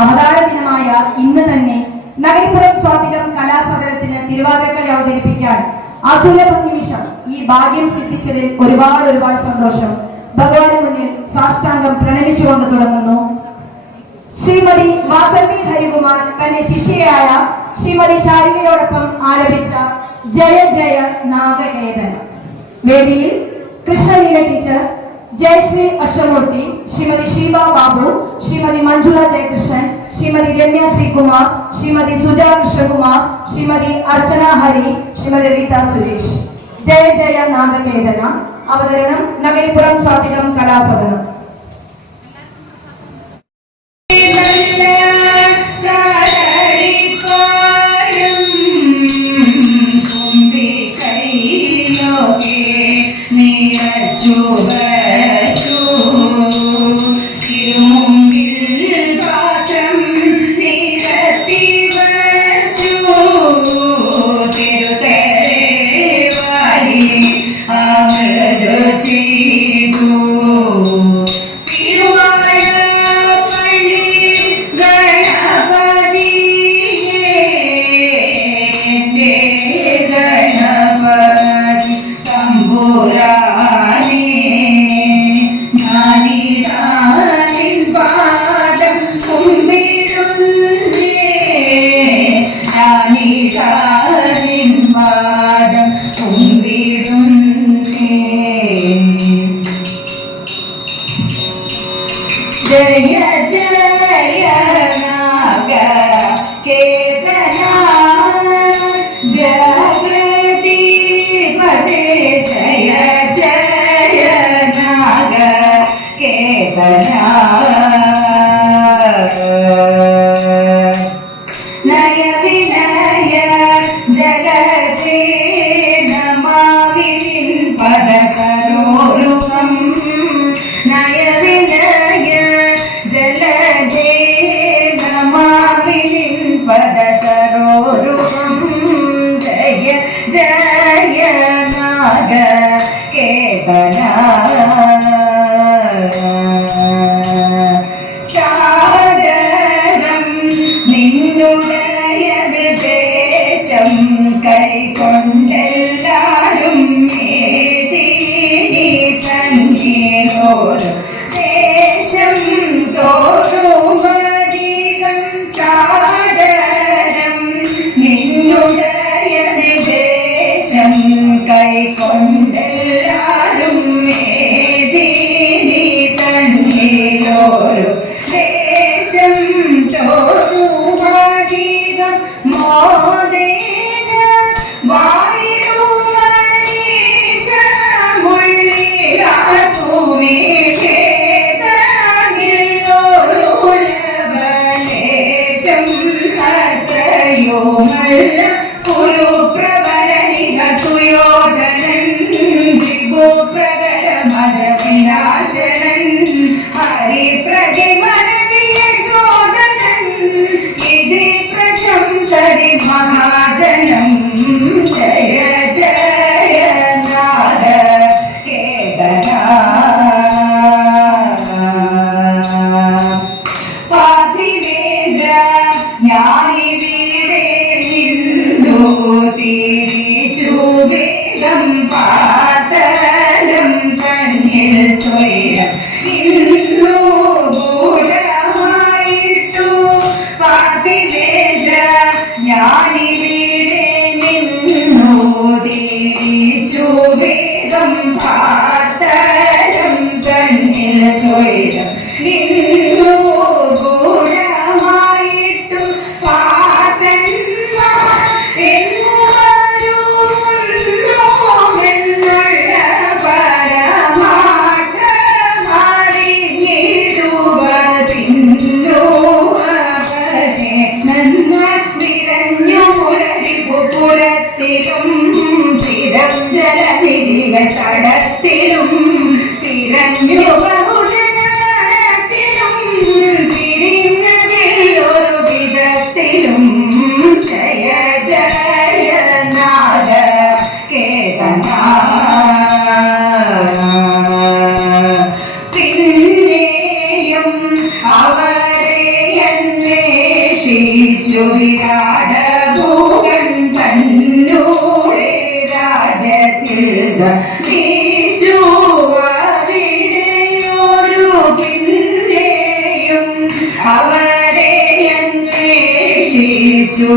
അവതാര ദിനമായ ഇന്ന് തന്നെ നഗരപ്പുറം സ്വാതികം കലാസദനത്തിന് തിരുവാതിരക്കളി അവതരിപ്പിക്കാൻ അസുലഭ ഈ ഭാഗ്യം സിദ്ധിച്ചതിൽ ഒരുപാട് ഒരുപാട് സന്തോഷം. ഭഗവാന് മുന്നിൽ സാഷ്ടാംഗം പ്രണമിച്ചുകൊണ്ട് തുടങ്ങുന്നു. ശ്രീമതി വാസന്തി ഹരികുമാർ തന്റെ ശിഷ്യയായ ശ്രീമതി ശാരികയോടൊപ്പം ആലപിച്ച ജയ ജയ നാഗകേതൻ. വേദിയിൽ കൃഷ്ണലീല ടീച്ചർ ஜெயஸ்ரீ அஷ்டமூர்த்தி ஸ்ரீமதி ஷீபா பாபு ஸ்ரீமதி மஞ்சுளா ஜெயகிருஷ்ணன் ஸ்ரீமதி ரம்யா ஸ்ரீகுமார் ஸ்ரீமதி சுஜா கிருஷ்ணகுமார் ஸ்ரீமதி அர்ச்சனா ஹரி ஸ்ரீமதி ரீதா சுரேஷ் ஜெய ஜெய நாககேதனா அவதரணம் நகைப்புறம் சாத்திரம் கலாசதனம் Joe. തന്നിൽ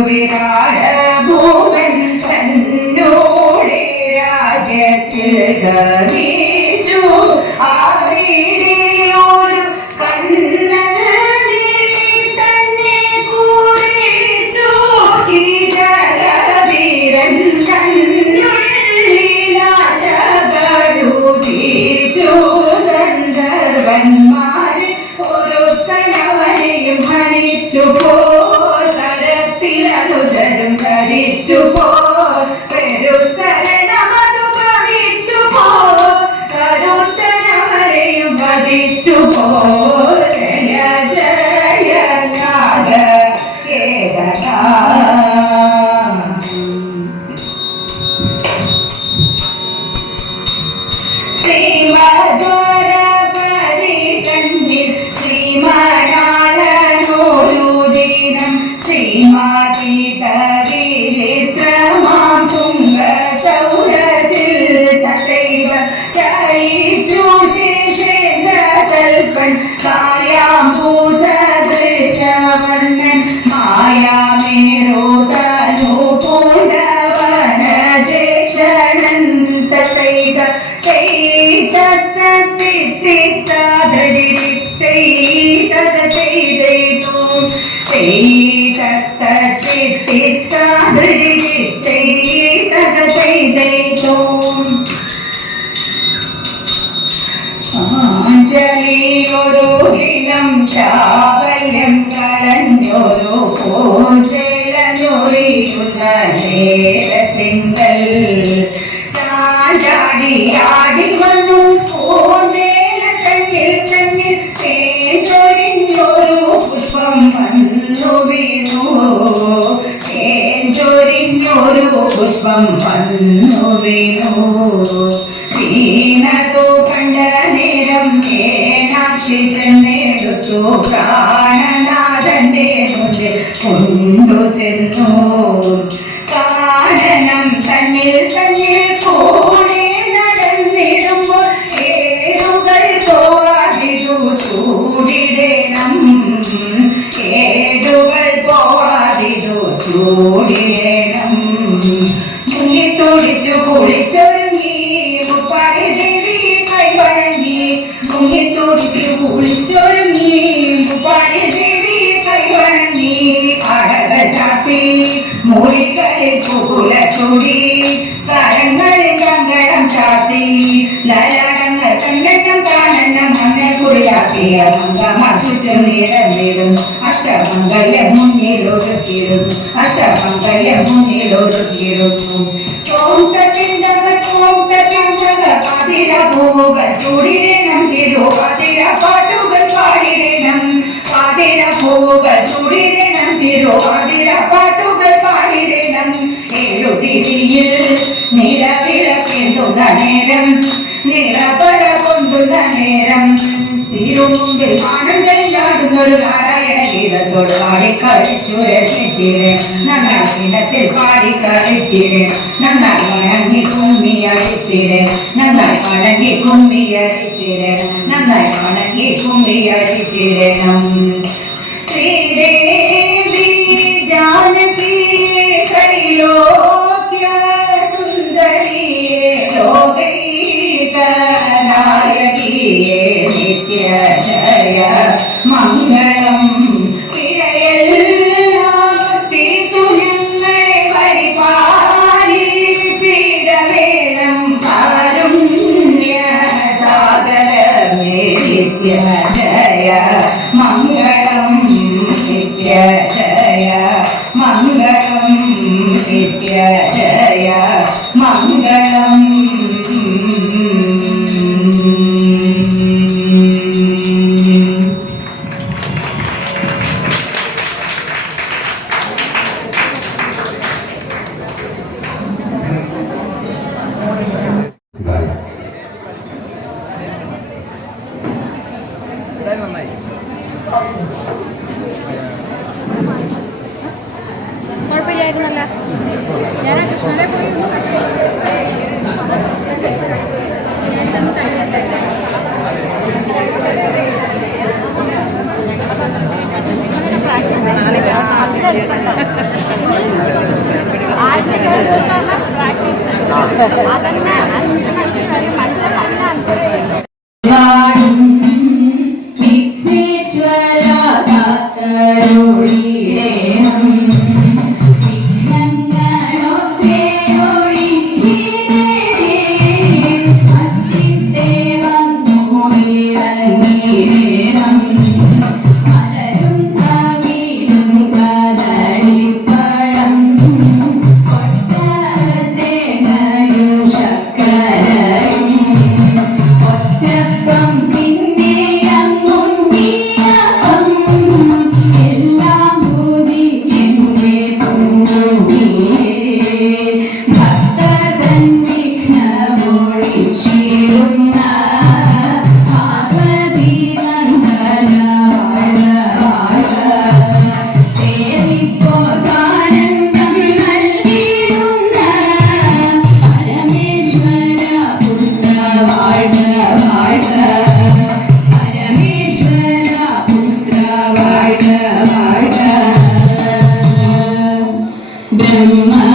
വിരാടഭൂമൻ തന്നോടെ രാജ്യത്തിൽ ഗമിച്ചു ใจ ചാഞ്ചാടി ആടി വന്നു. പൂഞ്ചേല തന്നിൽ തന്നിൽ തേഞ്ചൊരിഞ്ഞൊരു പുഷ്പം വന്നു വീണു. പുഷ്പം വന്നു വീണു. കണ്ട നേരം ഏനാക്ഷി ചെന്നെടുത്തു പ്രാണനാഥന്റെ ചൂടി. കരങ്ങളിൽ അങ്കടം ചാത്തി ലലാടങ്ങൾ കണ്ണെണ്ണം കാണണം മണ്ണൽ കുറിയാക്കിയ മംഗമ ചുറ്റും നിരന്നിടും അഷ്ടമംഗല്യം മുന്നിലൊരുക്കിടുന്നു അഷ്ടമംഗല്യം മുന്നിലൊരുക്കിടുന്നു ഓം തട്ടിന്തക ഓം തട്ടിന്തക പാതിര പൂവുകൾ ചൂടിടണം. തിരു പാതിര പാട്ടുകൾ പാടിടണം. പാതിര പൂവുകൾ ചൂടിടണം. തിരു പാതിര പാട്ടുകൾ നേരം നിറപറ കൊണ്ടുന്ന നേരം തിരുമുമ്പിൽ ആനന്ദനാടുന്നൊരു നാരായണ ഗീതത്തോട് പാടി കളിച്ചു രസിച്ചിരെ. നന്നായി ഗീതത്തിൽ പാടി കളിച്ചിരെ. നന്നായി വഴങ്ങി കുമ്മി അടിച്ചിരെ. നന്നായി വഴങ്ങി കുമ്മി അടിച്ചിരെ. നന്നായി കുമ്മി അടിച്ചിരണം ശ്രീദേവി Yes. ആയിരുന്നല്ല. ഞാൻ കൃഷ്ണനെ പോയി പ്രാക്ടീസ് അതങ്ങനെ മനസ്സിലാക്കാൻ my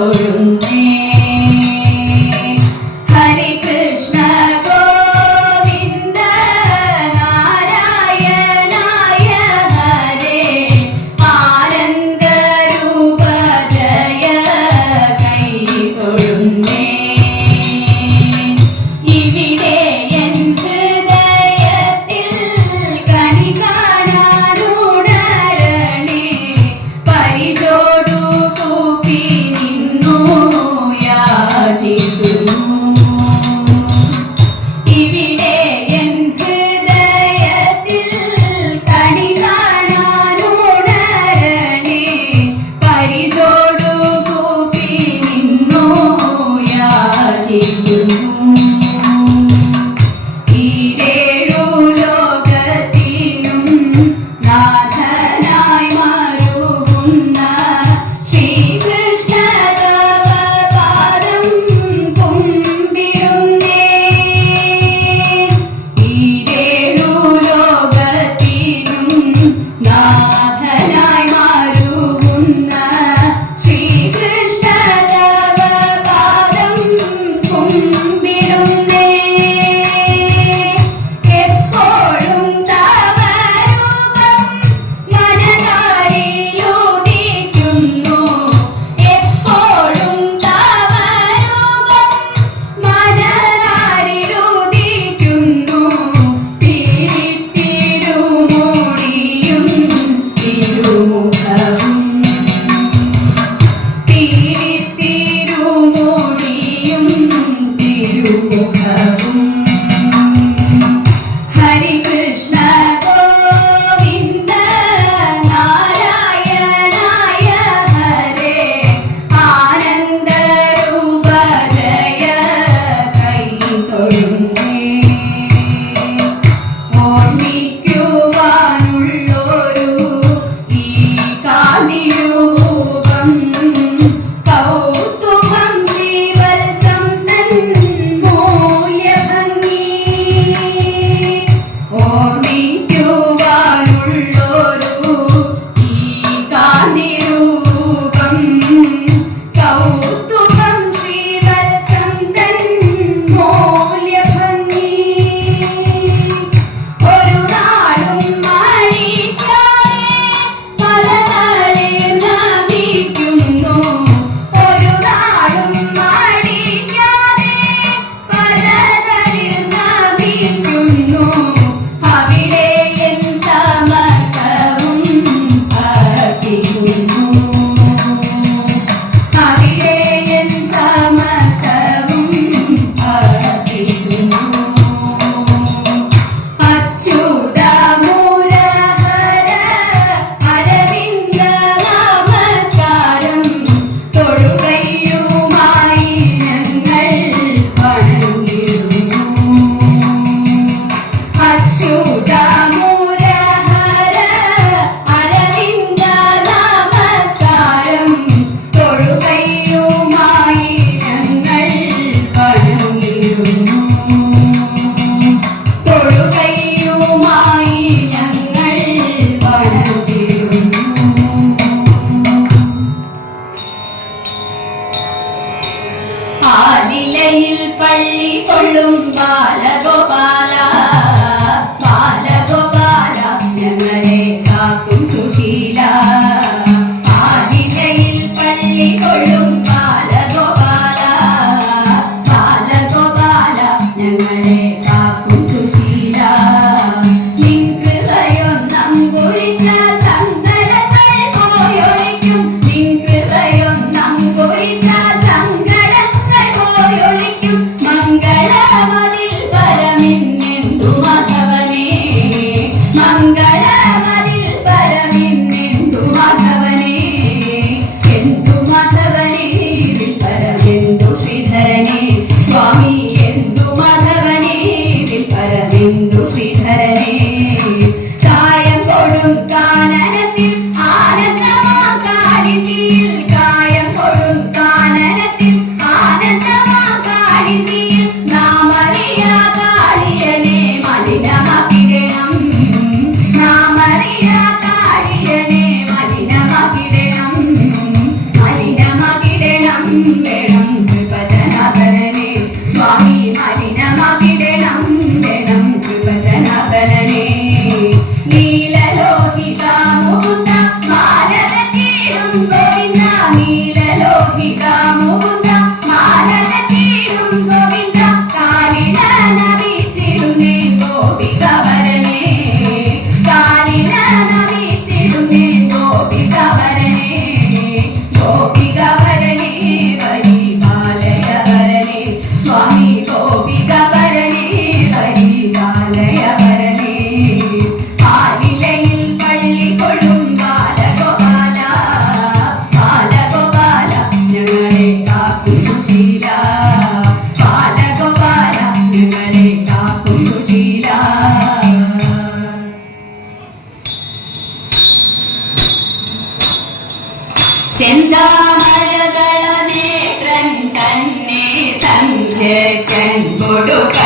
Senhor. I'm gonna കൃപജനാഭരനെ செந்தாமலதளனே கண் கண்ணே சங்கே கண் பொடுக்க